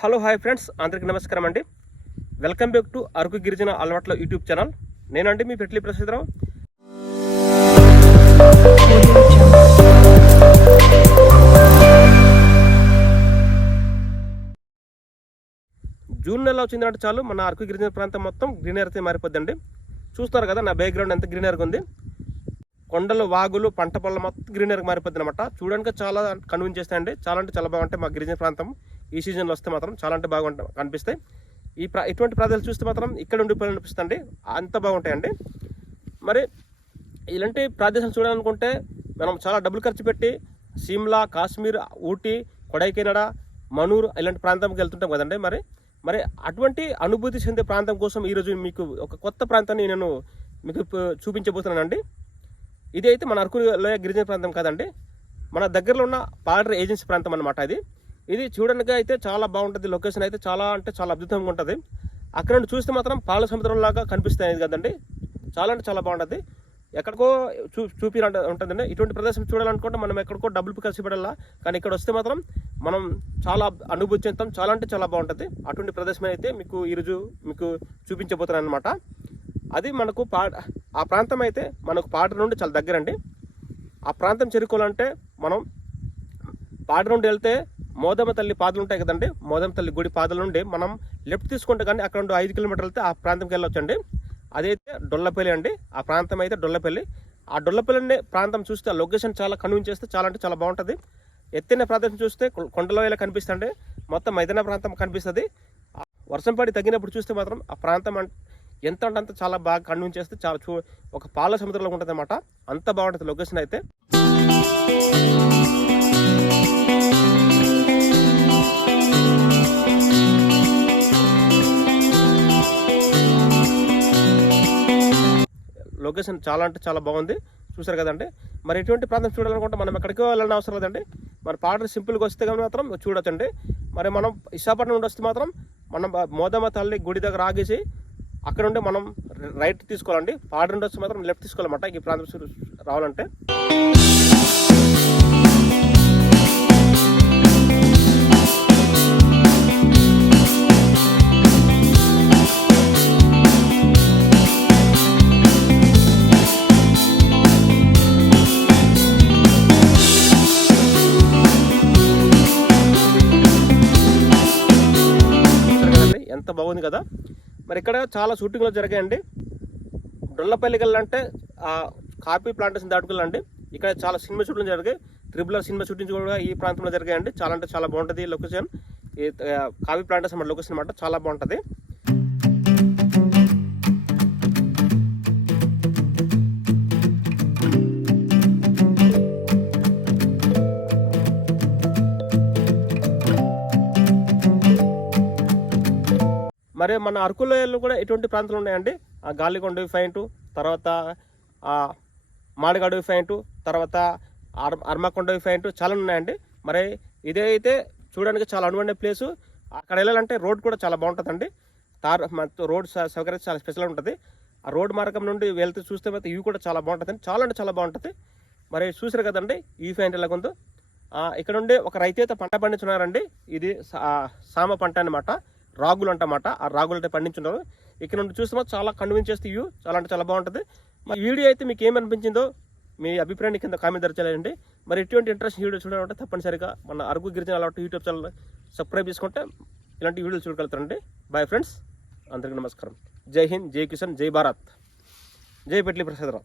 Hello hi friends. అందరికీ నమస్కారం అండి. వెల్కమ్ బ్యాక్ టు అరకు గిరిజన అలవాట్ల యూట్యూబ్ ఛానల్. నేనండి మీ పెట్లి ప్రసిద్ధరావు జూన్ నెల వచ్చిందంటే చాలు మన అరకు గిరిజన ప్రాంతం మొత్తం గ్రీనరీతో మారిపోద్దండి. చూస్తారు కదా నా బ్యాక్గ్రౌండ్ ఎంత గ్రీనరీగా ఉంది. కొండలు వాగులు పంట పొలం మొత్తం గ్రీనరీగా మారిపోద్ది అనమాట చూడడానికి చాలా కన్విన్స్ చేస్తాయండి. చాలా అంటే చాలా బాగుంటాయి మా గిరిజన ప్రాంతం. ఈ సీజన్లో వస్తే మాత్రం చాలా అంటే బాగుంటాయి కనిపిస్తాయి. ఈ ప్రా ఇటువంటి ప్రాంతాలు చూస్తే మాత్రం ఇక్కడ ఉండిపోయి అనిపిస్తుంది అంత బాగుంటాయండి. మరి ఇలాంటి ప్రదేశం చూడాలనుకుంటే మనం చాలా డబ్బులు ఖర్చు పెట్టి సిమ్లా కాశ్మీర్ ఊటీ కొడైకెనడ మనూర్ ఇలాంటి ప్రాంతంకి వెళ్తుంటాం కదండి మరి. మరి అటువంటి అనుభూతి చెందే ప్రాంతం కోసం ఈరోజు మీకు ఒక కొత్త ప్రాంతాన్ని నేను మీకు చూపించబోతున్నానండి. ఇది అయితే మన అరకు లోయ గిరిజన ప్రాంతం కాదండి. మన దగ్గరలో ఉన్న పాడర్ ఏజెన్సీ ప్రాంతం అన్నమాట అది ఇది చూడడానికి అయితే చాలా బాగుంటుంది. లొకేషన్ అయితే చాలా అంటే చాలా అద్భుతంగా ఉంటుంది. అక్కడ నుండి చూస్తే మాత్రం పాల సముద్రం లాగా కనిపిస్తాయి కదండి. చాలా అంటే చాలా బాగుంటుంది. ఎక్కడికో చూ చూపి ఉంటుందండి. ఇటువంటి ప్రదేశం చూడాలనుకుంటే మనం ఎక్కడికో డబ్బులు ఖర్చు పెడాలా కానీ ఇక్కడ వస్తే మాత్రం మనం చాలా అనుభూతి చెందుతాం చాలా అంటే చాలా బాగుంటుంది. అటువంటి ప్రదేశం అయితే మీకు ఈరోజు మీకు చూపించబోతున్నాను అనమాట అది మనకు పా ఆ ప్రాంతం అయితే మనకు పాట నుండి చాలా దగ్గరండి. ఆ ప్రాంతం చేరుకోవాలంటే మనం పాట నుండి వెళ్తే మోదమ్మ తల్లి పాదలు ఉంటాయి కదండి. మోదమ్మ తల్లి గుడి పాదల నుండి మనం లెఫ్ట్ తీసుకుంటే కానీ అక్కడ నుండి ఐదు కిలోమీటర్లు వెళ్తే ఆ ప్రాంతంకి వెళ్ళొచ్చండి. అదైతే డొల్లపల్లి అండి. ఆ ప్రాంతం అయితే డొల్లపల్లి. ఆ డొల్లపల్లి ప్రాంతం చూస్తే ఆ లొకేషన్ చాలా కన్విన్స్ చేస్తే చాలా అంటే చాలా బాగుంటుంది. ఎత్తైన ప్రాంతం చూస్తే కొ- కొండల కనిపిస్తుంది మొత్తం మైదాన ప్రాంతం కనిపిస్తుంది. ఆ వర్షం పడి తగ్గినప్పుడు చూస్తే మాత్రం ఆ ప్రాంతం ఎంత అంటే అంత చాలా బాగా కన్విన్స్ చేస్తే చాలా చూ ఒక పాల సముద్రంలో ఉంటుంది అనమాట అంత బాగుంటుంది లొకేషన్ అయితే. లొకేషన్ చాలా అంటే చాలా బాగుంది. చూసారు కదండి. మరి ఎటువంటి ప్రాంతం చూడాలనుకుంటే మనం ఎక్కడికి వెళ్ళాలని అవసరం లేదండి. మన పాటలు సింపుల్గా వస్తే కానీ మాత్రం చూడొచ్చండి. మరి మనం విశాఖపట్నం నుండి వస్తే మాత్రం మనం మోదమ్మ తల్లి గుడి దగ్గర ఆగేసి అక్కడ నుండి మనం రైట్ తీసుకోవాలండి. పాట నుండి వస్తే మాత్రం లెఫ్ట్ తీసుకోవాలన్నమాట. ఈ ప్రాంతం రావాలంటే. ఎంత బాగుంది కదా. మరి ఇక్కడ చాలా షూటింగ్లు జరిగాయండి. డొల్లపల్లికి వెళ్ళాలంటే ఆ కాఫీ ప్లాంటేషన్ దాటుకెళ్ళండి ఇక్కడ చాలా సినిమా షూటింగ్ జరిగాయి. త్రిబుల్ సినిమా షూటింగ్స్ కూడా ఈ ప్రాంతంలో జరిగాయండి. చాలా అంటే చాలా బాగుంటుంది ఈ లొకేషన్. ఈ ఆ, కాఫీ ప్లాంటేషన్ లొకేషన్ అనమాట చాలా బాగుంటుంది. మరి మన అరకులోయలు కూడా ఎటువంటి ప్రాంతాలు ఉన్నాయండి? ఆ గాలికొండ పాయింట్ తర్వాత ఆ మాడిగాడు ఫైంట్ తర్వాత అర్ అర్మకొండ పాయింట్ చాలా ఉన్నాయండి. మరి ఇదే అయితే చూడడానికి చాలా అనువైన ప్లేసు అక్కడ వెళ్ళాలంటే రోడ్ కూడా చాలా బాగుంటుందండి. తార్ రోడ్ సౌకర్యం చాలా స్పెషల్ ఉంటుంది. ఆ రోడ్ మార్గం నుండి వెళ్తే చూస్తే మాత్రం ఇవి కూడా చాలా బాగుంటుంది చాలా అంటే చాలా బాగుంటుంది. మరి చూసారు కదండి ఈ ఫ్యాంట్ ఎలా ఉందో ఇక్కడ నుండి ఒక రైతు అయితే పంట పండించున్నారండి. ఇది సా- సామ పంట అనమాట రాగులు అంటమాట ఆ రాగులు అయితే పండించున్నారు ఇక్కడ నుండి చూస్తే చాలా కన్విన్స్ చేస్తే ఇవి చాలా అంటే చాలా బాగుంటుంది. మరి వీడియో అయితే మీకు ఏమనిపించిందో మీ అభిప్రాయాన్ని కింద కామెంట్ దర్చాలండి మరి ఎటువంటి ఇంట్రెస్ట్ వీడియో చూడాలంటే తప్పనిసరిగా మన అరుగు గిరిజన అలవాటు యూట్యూబ్ ఛానల్ సబ్స్క్రైబ్ చేసుకుంటే ఇలాంటి వీడియోలు చూడగలుగుతారండి. బాయ్ ఫ్రెండ్స్ అందరికీ నమస్కారం. జై హింద్ జై కిషన్ జై భారత్. జై పెట్లి ప్రసాదరావు.